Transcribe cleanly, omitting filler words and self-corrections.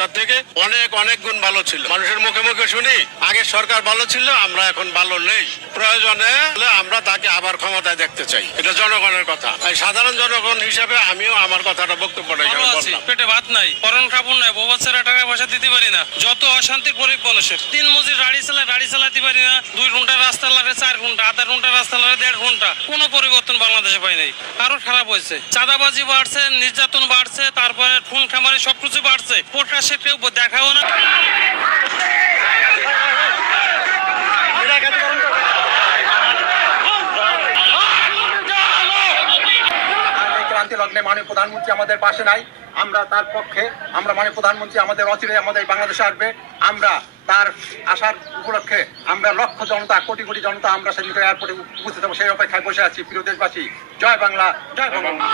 অবস্থার থেকে অনেক অনেক গুণ ভালো ছিল। মানুষের মুখে মুখে শুনি আগে সরকার ভালো ছিল, আমরা এখন ভালো নেই। প্রয়োজনে আমরা তাকে আবার ক্ষমতায় দেখতে চাই, এটা জনগণের কথা। সাধারণ জনগণ হিসেবে আমিও আমার কথাটা বক্তব্যটা বললাম। পেটে ভাত নাই, করণ কাপড় নাই, বউ বাচ্চারা টাকা পয়সা দিতে পারি না, যত অশান্তি গরিব মানুষের। দিন মজুর গাড়ি চালাতে পারি না, 2 ঘন্টা রাস্তা লাগে 4 ঘন্টা, আধা ঘন্টা রাস্তা লাগে 1.5 ঘন্টা। কোনো পরিবর্তন বাংলাদেশে পাই নাই, আরো খারাপ হয়েছে। চাঁদাবাজি বাড়ছে, নির্যাতন বাড়ছে, তারপরে খুন খামারি সবকিছু বাড়ছে। প্রকাশ্যে কেউ দেখাও না। ক্রান্তি লগ্নে মাননীয় প্রধানমন্ত্রী আমাদের পাশে নাই, আমরা তার পক্ষে। আমরা মাননীয় প্রধানমন্ত্রী আমাদের অচিরে আমাদের বাংলাদেশে আসবে, আমরা তার আসার উপলক্ষে আমরা লক্ষ জনতা, কোটি কোটি জনতা আমরা সেদিন এয়ারপোর্টে উপস্থিত হবো, সেই অপেক্ষায় বসে আছি। প্রিয় দেশবাসী, জয় বাংলা, জয় বঙ্গবন্ধু।